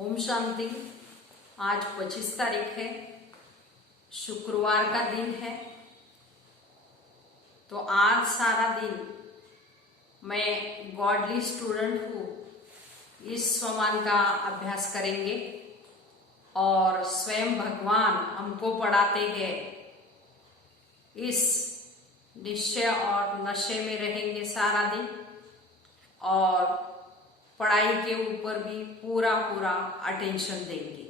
ओम शांति। आज 25 तारीख है, शुक्रवार का दिन है। तो आज सारा दिन मैं गॉडली स्टूडेंट हूँ, इस स्वमान का अभ्यास करेंगे और स्वयं भगवान हमको पढ़ाते हैं। इस निश्चय और नशे में रहेंगे सारा दिन और पढ़ाई के ऊपर भी पूरा अटेंशन देंगे।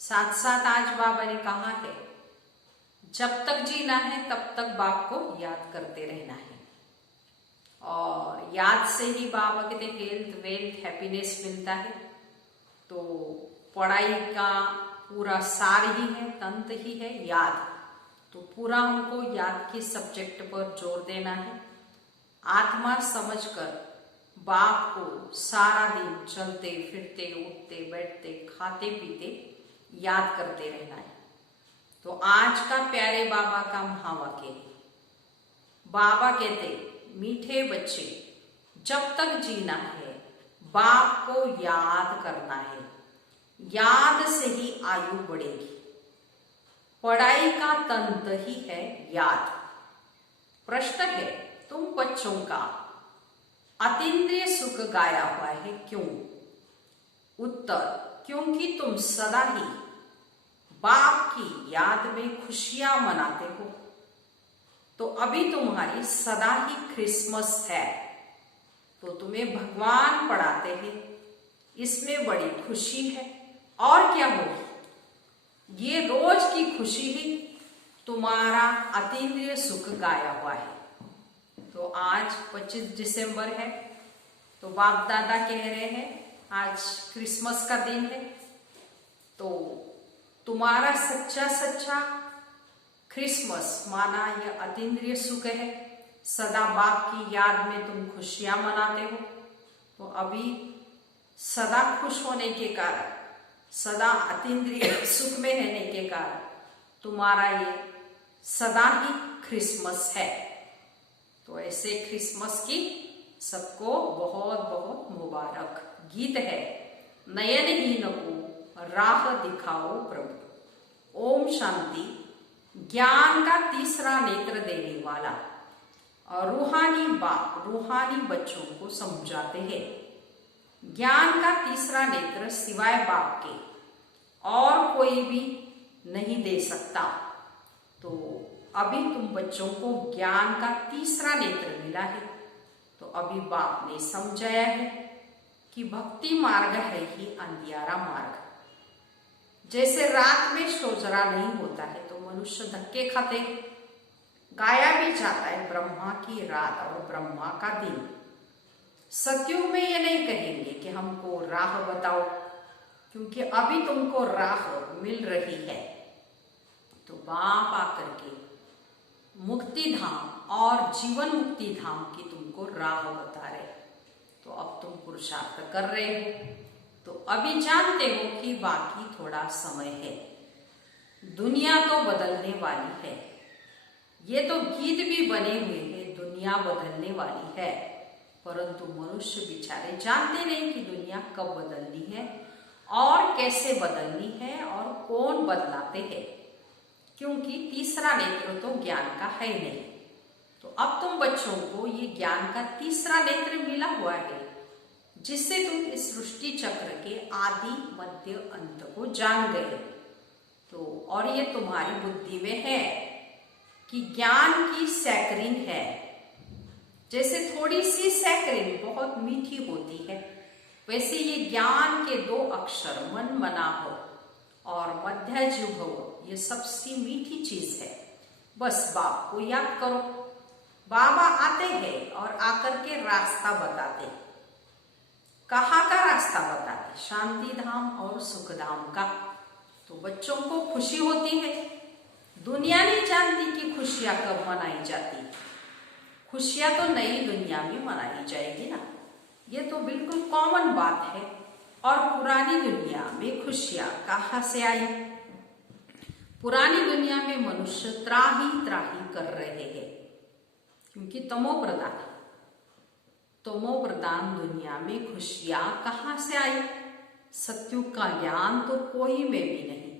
साथ साथ आज बाबा ने कहा है, जब तक जीना है तब तक बाप को याद करते रहना है। और याद से ही बाबा कहते हेल्थ, वेल्थ, हैप्पीनेस मिलता है। तो पढ़ाई का पूरा सार ही है, तंत्र ही है याद। तो पूरा हमको याद के सब्जेक्ट पर जोर देना है। आत्मा समझकर बाप को सारा दिन चलते फिरते, उठते बैठते, खाते पीते याद करते रहना है। तो आज का प्यारे बाबा का महावाक्य है। बाबा कहते, मीठे बच्चे, जब तक जीना है बाप को याद करना है। याद से ही आयु बढ़ेगी। पढ़ाई का तंत्र ही है याद। प्रश्न है, तुम बच्चों का अतीन्द्रिय सुख गाया हुआ है, क्यों? उत्तर, क्योंकि तुम सदा ही बाप की याद में खुशियां मनाते हो। तो अभी तुम्हारी सदा ही क्रिसमस है, तो तुम्हें भगवान पढ़ाते हैं, इसमें बड़ी खुशी है। और क्या होगी? ये रोज की खुशी ही तुम्हारा अतीन्द्रिय सुख गाया हुआ है। तो आज 25 दिसंबर है, तो बाप दादा कह रहे हैं आज क्रिसमस का दिन है। तो तुम्हारा सच्चा क्रिसमस माना यह अतीन्द्रिय सुख है। सदा बाप की याद में तुम खुशियां मनाते हो। तो अभी सदा खुश होने के कारण, सदा अतीन्द्रिय सुख में रहने के कारण तुम्हारा ये सदा ही क्रिसमस है। तो ऐसे क्रिसमस की सबको बहुत बहुत मुबारक। गीत है, नयनहीन को राह दिखाओ प्रभु। ओम शांति। ज्ञान का तीसरा नेत्र देने वाला और रूहानी बाप रूहानी बच्चों को समझाते हैं। ज्ञान का तीसरा नेत्र सिवाय बाप के और कोई भी नहीं दे सकता। तो अभी तुम बच्चों को ज्ञान का तीसरा नेत्र मिला है। तो अभी बाप ने समझाया है कि भक्ति मार्ग है ही अंधियारा मार्ग। जैसे रात में शोजरा नहीं होता है तो मनुष्य धक्के खाते, गाया भी जाता है ब्रह्मा की रात और ब्रह्मा का दिन। सत्युग में ये नहीं कहेंगे कि हमको राह बताओ, क्योंकि अभी तुमको राह मिल रही है। तो बाप आकर के मुक्ति धाम और जीवन मुक्ति धाम की तुमको राह बता रहे। तो अब तुम पुरुषार्थ कर रहे हो, तो अभी जानते हो कि बाकी थोड़ा समय है। दुनिया तो बदलने वाली है। ये तो गीत भी बने हुए हैं, दुनिया बदलने वाली है। परंतु मनुष्य बेचारे जानते नहीं कि दुनिया कब बदलनी है और कैसे बदलनी है और कौन बदलाते हैं, क्योंकि तीसरा नेत्र तो ज्ञान का है नहीं। तो अब तुम बच्चों को ये ज्ञान का तीसरा नेत्र मिला हुआ है, जिससे तुम इस सृष्टि चक्र के आदि मध्य अंत को जान गए। तो और ये तुम्हारी बुद्धि में है कि ज्ञान की सैकरिन है। जैसे थोड़ी सी सैकरिन बहुत मीठी होती है, वैसे ये ज्ञान के दो अक्षर मन मना हो और मध्य जिह्वा, ये सबसे मीठी चीज है। बस बाप को याद करो। बाबा आते हैं और आकर के रास्ता बताते। कहाँ का रास्ता बताते? शांति धाम और सुख धाम का। तो बच्चों को खुशी होती है। दुनिया नहीं जानती कि खुशियां कब मनाई जाती। खुशियां तो नई दुनिया में मनाई जाएगी ना, ये तो बिल्कुल कॉमन बात है। और पुरानी दुनिया में खुशियां कहाँ से आई? पुरानी दुनिया में मनुष्य त्राही कर रहे हैं, क्योंकि तमो प्रधान दुनिया में खुशियां कहाँ से आई? सत्युग का ज्ञान तो कोई में भी नहीं,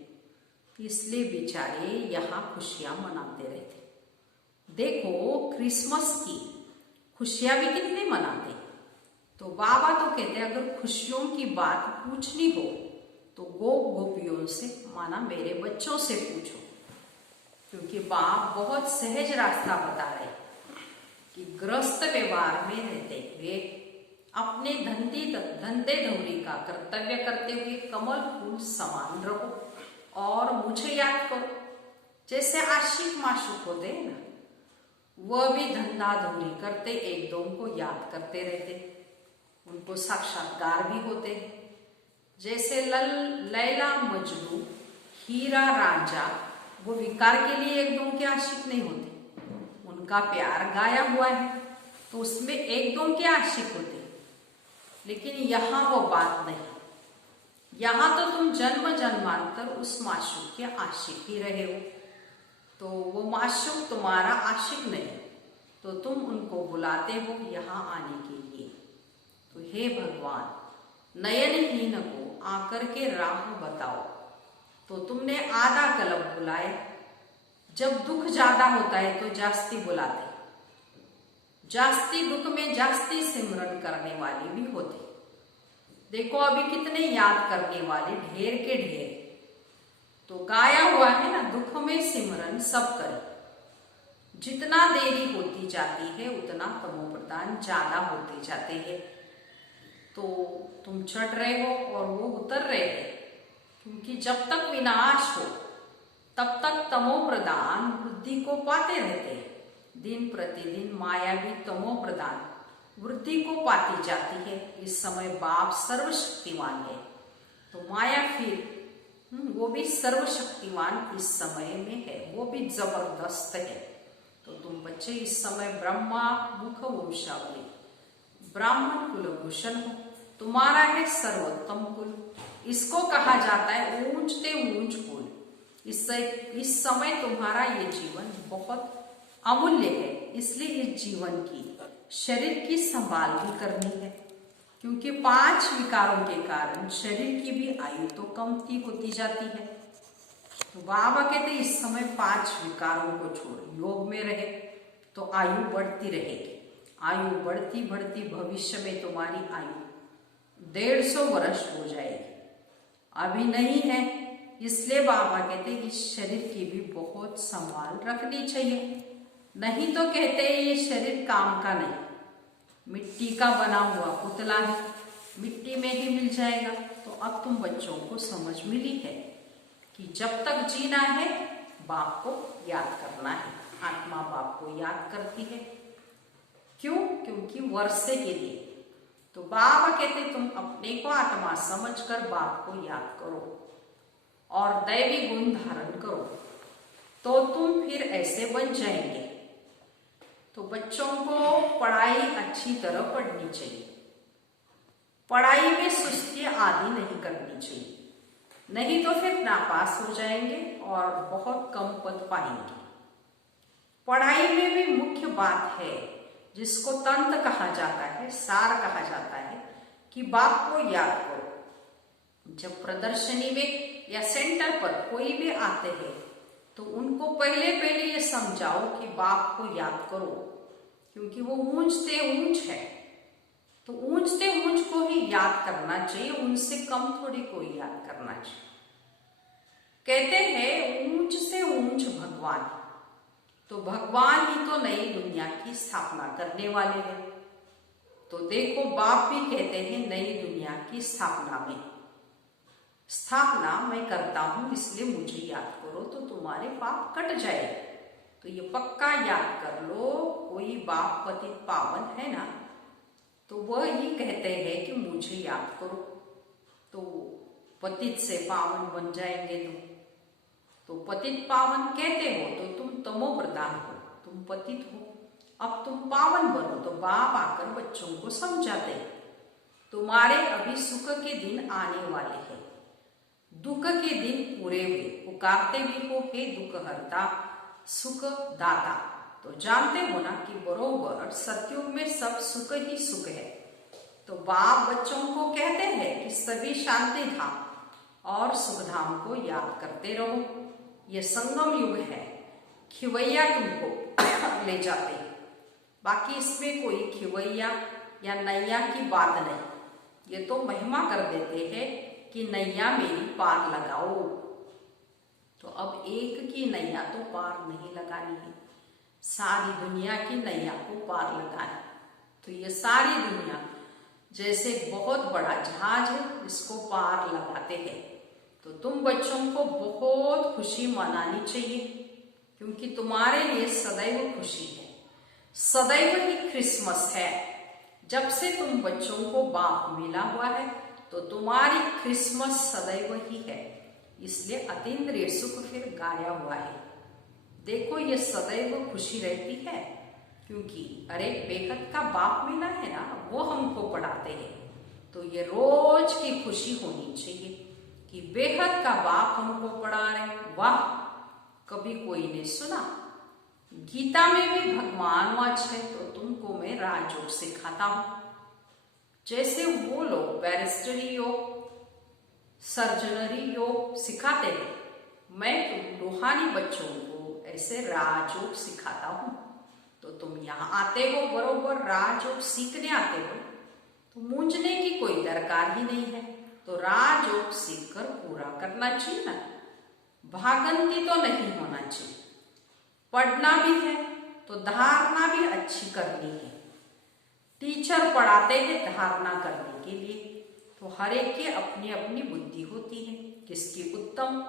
इसलिए बेचारे यहाँ खुशियां मनाते रहते। देखो क्रिसमस की खुशियां भी कितने मनाते। तो बाबा तो कहते हैं अगर खुशियों की बात पूछनी हो तो गोपियों से, माना मेरे बच्चों से पूछो, क्योंकि बाप बहुत सहज रास्ता बता रहे कि गृहस्थ व्यवहार में रहते हुए अपने धंधे धौरी का कर्तव्य करते हुए कमल फूल समान रहो और मुझे याद करो। जैसे आशिक माशूक होते हैं ना, वह भी धंधा धौरी करते एक दो को याद करते रहते, उनको साक्षात्कार भी होते। जैसे लैला मजनू, हीरा रांझा, वो विकार के लिए एक दो के आशिक नहीं होते, उनका प्यार गाया हुआ है तो उसमें एक दो के आशिक होते। लेकिन यहाँ वो बात नहीं, यहाँ तो तुम जन्म जन्मांतर उस माशूक के आशिक ही रहे हो, तो वो माशूक तुम्हारा आशिक नहीं, तो तुम उनको बुलाते हो यहाँ आने के लिए। तो हे भगवान, नयनहीन को आकर के राह बताओ। तो तुमने आधा कलम बुलाए, जब दुख ज्यादा होता है तो जास्ती बुलाते, जास्ती दुख में जास्ती सिमरन करने वाले भी होते। देखो अभी कितने याद करने वाले ढेर के ढेर। तो गाया हुआ है ना, दुख में सिमरन सब करे। जितना देरी होती जाती है उतना तमो प्रदान ज्यादा होते जाते हैं। तो तुम चढ़ रहे हो और वो उतर रहे हैं, क्योंकि जब तक विनाश हो तब तक तमो प्रदान वृद्धि को पाते रहते हैं। दिन प्रतिदिन माया भी तमो प्रदान वृद्धि को पाती जाती है। इस समय बाप सर्वशक्तिमान है, तो माया फिर वो भी सर्वशक्तिमान इस समय में है, वो भी जबरदस्त है। तो तुम बच्चे इस समय ब्रह्मा मुख वंशावली ब्राह्मण कुलभूषण हो, तुम्हारा है सर्वोत्तम कुल। इसको कहा जाता है ऊंचते ऊंच कुल। इस समय तुम्हारा ये जीवन बहुत अमूल्य है, इसलिए इस जीवन की शरीर की संभाल भी करनी है, क्योंकि 5 विकारों के कारण शरीर की भी आयु तो कमती होती जाती है। तो बाबा कहते इस समय 5 विकारों को छोड़ योग में रहे तो आयु बढ़ती रहेगी। आयु बढ़ती बढ़ती भविष्य में तुम्हारी आयु 150 वर्ष हो जाएगी, अभी नहीं है। इसलिए बाबा कहते इस शरीर की भी बहुत संभाल रखनी चाहिए। नहीं तो कहते ये शरीर काम का नहीं, मिट्टी का बना हुआ पुतला है, मिट्टी में ही मिल जाएगा। तो अब तुम बच्चों को समझ मिली है कि जब तक जीना है बाप को याद करना है। आत्मा बाप को याद करती है, क्यों? क्योंकि वर्षे के लिए। तो बाबा कहते तुम अपने को आत्मा समझकर बाप को याद करो और दैवी गुण धारण करो, तो तुम फिर ऐसे बन जाएंगे। तो बच्चों को पढ़ाई अच्छी तरह पढ़नी चाहिए, पढ़ाई में सुस्ती आदि नहीं करनी चाहिए, नहीं तो फिर नापास हो जाएंगे और बहुत कम पद पाएंगे। पढ़ाई में भी मुख्य बात है जिसको तंत्र कहा जाता है, सार कहा जाता है, कि बाप को याद करो। जब प्रदर्शनी में या सेंटर पर कोई भी आते हैं तो उनको पहले ये समझाओ कि बाप को याद करो, क्योंकि वो ऊंचते ऊंच है, तो ऊंचते ऊंच को ही याद करना चाहिए, उनसे कम थोड़ी कोई याद करना चाहिए। कहते हैं ऊंच से ऊंच भगवान, तो भगवान ही तो नई दुनिया की स्थापना करने वाले हैं। तो देखो बाप भी कहते हैं नई दुनिया की स्थापना मैं करता हूं, इसलिए मुझे याद करो तो तुम्हारे पाप कट जाए। तो ये पक्का याद कर लो, कोई बाप पतित पावन है ना, तो वह ही कहते हैं कि मुझे याद करो, तो पतित से पावन बन जाएंगे तुम। तो पतित पावन कहते हो तो तुम तमो प्रधान हो, तुम पतित हो, अब तुम पावन बनो। तो बाप आकर बच्चों को समझाते तुम्हारे अभी सुख के दिन आने वाले हैं, दुख के दिन पूरे हुए, पुकारते भी हो हे दुख हरता सुख दाता। तो जानते हो ना कि बरोबर सत्युग में सब सुख ही सुख है। तो तो बाप बच्चों को कहते हैं कि सभी शांति धाम और सुख धाम को याद करते रहो। ये संगम युग है, खिवैया तुमको ले जाते हैं। बाकी इसमें कोई खिवैया या नैया की बात नहीं। ये तो महिमा कर देते हैं कि नैया मेरी पार लगाओ। तो अब एक की नैया तो पार नहीं लगानी है, सारी दुनिया की नैया को पार लगाना। तो ये सारी दुनिया जैसे बहुत बड़ा जहाज है, इसको पार लगाते हैं। तो तुम बच्चों को बहुत खुशी मनानी चाहिए, क्योंकि तुम्हारे लिए सदैव खुशी है, सदैव ही क्रिसमस है। जब से तुम बच्चों को बाप मिला हुआ है तो तुम्हारी क्रिसमस सदैव ही है। इसलिए अतीन्द्रिय सुख फिर गाया हुआ है। देखो ये सदैव खुशी रहती है, क्योंकि अरे बेहद का बाप मिला है ना, वो हमको पढ़ाते हैं। तो ये रोज की खुशी होनी चाहिए कि बेहद का बाप हमको पढ़ा रहे। वाह, कभी कोई ने सुना? गीता में भी भगवान वाच है, तो तुमको मैं राजयोग सिखाता हूं। जैसे वो लोग बैरिस्टरी योग, सर्जनरी योग सिखाते हैं, मैं तुम रूहानी बच्चों को ऐसे राजयोग सिखाता हूं। तो तुम यहाँ आते हो, बरोबर राजयोग सीखने आते हो, तो मूंझने की कोई दरकार ही नहीं है। तो राजयोग सीखकर पूरा करना चाहिए ना, भागंती तो नहीं होना चाहिए। पढ़ना भी है तो धारणा भी अच्छी करनी है। टीचर पढ़ाते हैं धारणा करने के लिए। तो हर एक की अपनी अपनी बुद्धि होती है, किसकी उत्तम,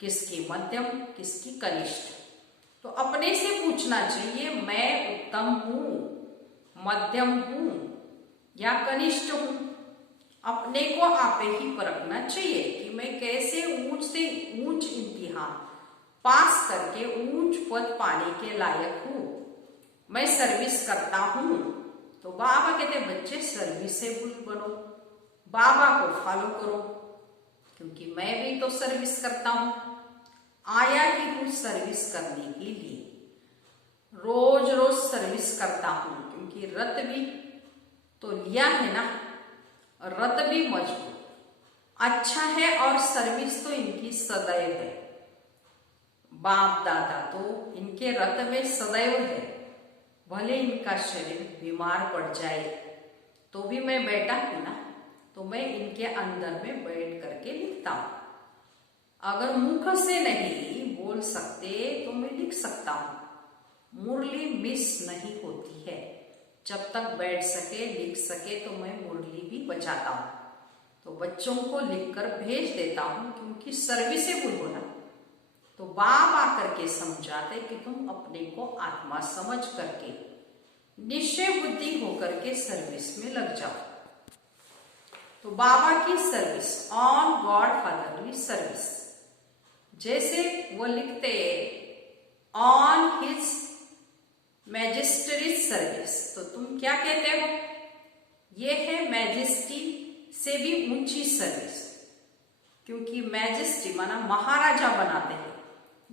किसकी मध्यम, किसकी कनिष्ठ। तो अपने से पूछना चाहिए, मैं उत्तम हूं, मध्यम हूं या कनिष्ठ हूं। अपने को आपे ही परखना चाहिए कि मैं कैसे ऊंच से ऊंच इम्तिहान पास करके ऊंच पद पाने के लायक हूं। मैं सर्विस करता हूं। तो बाबा कहते बच्चे सर्विसेबल बनो, बाबा को फॉलो करो, क्योंकि मैं भी तो सर्विस करता हूं, आया ही हूं सर्विस करने के लिए। रोज रोज सर्विस करता हूं, क्योंकि रत भी तो लिया है ना, रत भी मजबूत अच्छा है और सर्विस तो इनकी सदैव है। बाप दादा तो इनके रत में सदैव है। भले इनका शरीर बीमार पड़ जाए तो भी मैं बैठा हूं ना, तो मैं इनके अंदर में बैठ करके लिखता हूं। अगर मुख से नहीं बोल सकते तो मैं लिख सकता हूं। मुरली मिस नहीं होती है, जब तक बैठ सके लिख सके तो मैं मुरली भी बजाता हूं। तो बच्चों को लिखकर भेज देता हूं, क्योंकि सर्विसेबल होना। तो बाप आकर के समझाते कि तुम अपने को आत्मा समझ करके निश्चय बुद्धि होकर के सर्विस में लग जाओ। तो बाबा की service, on God fatherly service, जैसे वो लिखते ऑन हिज मैजेस्टरी सर्विस, तो तुम क्या कहते हो? ये है मैजेस्टी से भी ऊंची सर्विस, क्योंकि मैजेस्टी माना महाराजा बनाते हैं।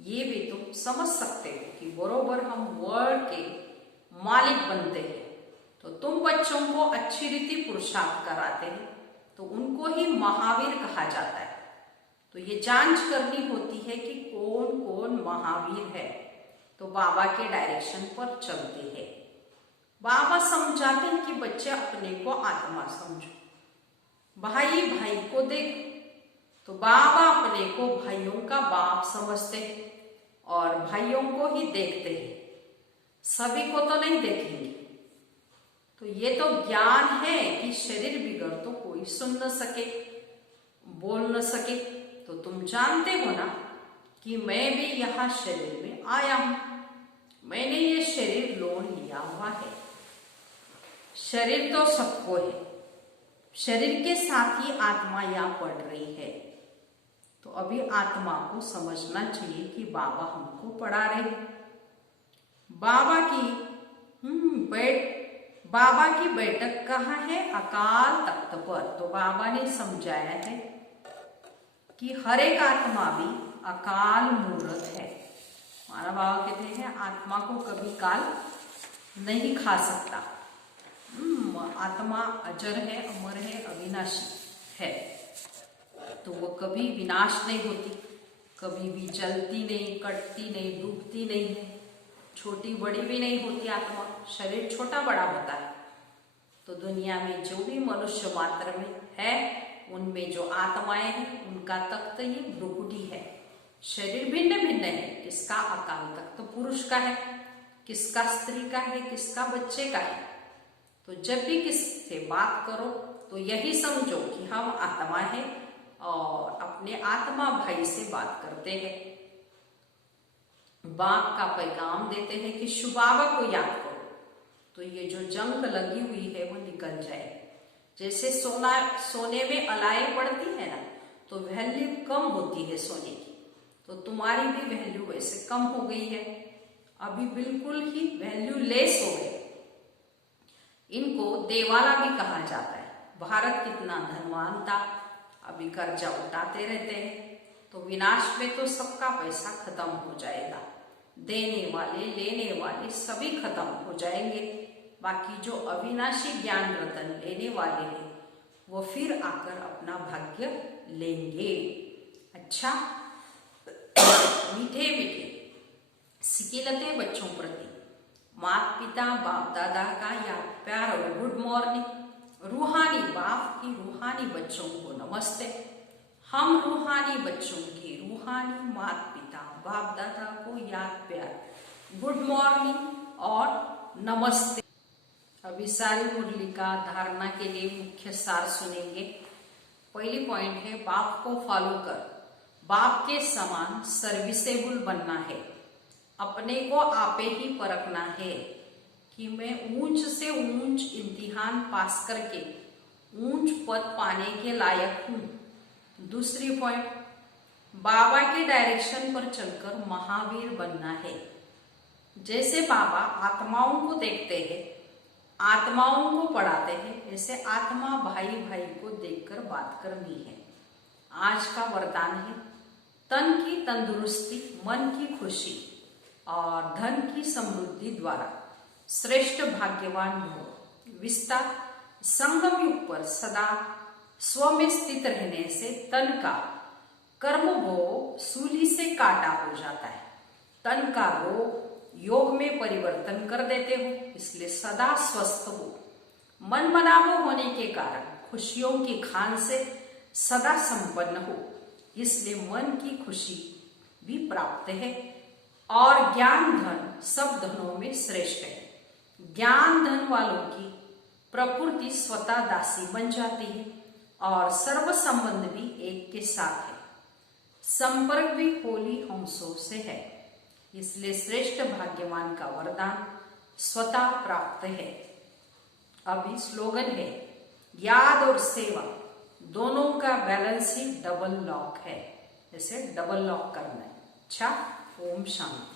ये भी तुम समझ सकते हो कि बरोबर हम वर्ल्ड के मालिक बनते हैं। तो तुम बच्चों को अच्छी रीति पुरुषार्थ कराते हैं, तो उनको ही महावीर कहा जाता है। तो ये जांच करनी होती है कि कौन कौन महावीर है, तो बाबा के डायरेक्शन पर चलते हैं। बाबा समझाते हैं कि बच्चे अपने को आत्मा समझो, भाई भाई को देखो। तो बाबा अपने को भाइयों का बाप समझते हैं और भाइयों को ही देखते हैं, सभी को तो नहीं देखेंगे। तो ये तो ज्ञान है कि शरीर बिगड़ तो कोई सुन न सके, बोल न सके। तो तुम जानते हो ना कि मैं भी यहाँ शरीर में आया हूं, मैंने ये शरीर लोन लिया हुआ है। शरीर तो सबको है, शरीर के साथ ही आत्मा यहाँ पढ़ रही है। तो अभी आत्मा को समझना चाहिए कि बाबा हमको पढ़ा रहे हैं। बाबा की बैठक कहाँ है? अकाल तख्त पर। तो बाबा ने समझाया है कि हर एक आत्मा भी अकाल मूर्त है। हमारा बाबा कहते हैं आत्मा को कभी काल नहीं खा सकता। आत्मा अजर है, अमर है, अविनाशी है, तो वो कभी विनाश नहीं होती, कभी भी जलती नहीं, कटती नहीं, डूबती नहीं है, छोटी बड़ी भी नहीं होती आत्मा। शरीर छोटा बड़ा होता है, तो दुनिया में जो भी मनुष्य मात्र में है, उनमें जो आत्माएं हैं उनका तख्त ये भ्रुकुटी है। शरीर भिन्न भिन्न है, किसका अकाल तख्त पुरुष का है, किसका स्त्री का है, किसका बच्चे का है। तो जब भी किससे बात करो तो यही समझो कि हम आत्मा है और अपने आत्मा भाई से बात करते हैं। बाप का पैगाम देते हैं कि शुबाबा को याद करो, तो ये जो जंग लगी हुई है वो निकल जाए। जैसे सोने में अलाए पड़ती है ना, तो वैल्यू कम होती है सोने की, तो तुम्हारी भी वैल्यू वैसे कम हो गई है, अभी बिल्कुल ही वैल्यू लेस हो गई। इनको देवाला भी कहा जाता है। भारत कितना धनवान था, अभी कर्जा उठाते रहते हैं, तो विनाश में तो सबका पैसा खत्म हो जाएगा, देने वाले लेने वाले सभी खत्म हो जाएंगे। बाकी जो अविनाशी ज्ञान रतन लेने वाले हैं वो फिर आकर अपना भाग्य लेंगे। अच्छा, मीठे मीठे सिकिलते बच्चों प्रति माता पिता बाप दादा का याद प्यार और गुड मॉर्निंग। रूहानी बाप की रूहानी बच्चों को नमस्ते। हम रूहानी बच्चों के रूहानी माता पिता बाप दादा को याद प्यार गुड मॉर्निंग और नमस्ते। अभी सारी मुरली का धारणा के लिए मुख्य सार सुनेंगे। पहली पॉइंट है, बाप को फॉलो कर, बाप के समान सर्विसेबल बनना है। अपने को आपे ही परखना है कि मैं ऊंच से ऊंच इम्तिहान पास करके ऊंच पद पाने के लायक हूं। दूसरी पॉइंट, बाबा के डायरेक्शन पर चलकर महावीर बनना है। जैसे बाबा आत्माओं को देखते हैं, आत्माओं को पढ़ाते हैं, ऐसे आत्मा भाई भाई को देखकर बात करनी है। आज का वरदान है, तन की तंदुरुस्ती, मन की खुशी और धन की समृद्धि द्वारा श्रेष्ठ भाग्यवान भव। विस्तार, संगम युग पर सदा स्व में स्थित रहने से तन का कर्म भोग सूली से काटा हो जाता है। तन का रोग योग में परिवर्तन कर देते हो, इसलिए सदा स्वस्थ हो। मन मनावो होने के कारण खुशियों की खान से सदा संपन्न हो, इसलिए मन की खुशी भी प्राप्त है। और ज्ञान धन सब धनों में श्रेष्ठ है। ज्ञान धन वालों की प्रकृति स्वतः दासी बन जाती है और सर्व संबंध भी एक के साथ है। संपर्क भी होली हंसों से है, इसलिए श्रेष्ठ भाग्यवान का वरदान स्वतः प्राप्त है। अभी स्लोगन है, याद और सेवा दोनों का बैलेंस ही डबल लॉक है, जैसे डबल लॉक करना है। अच्छा, ओम शांति।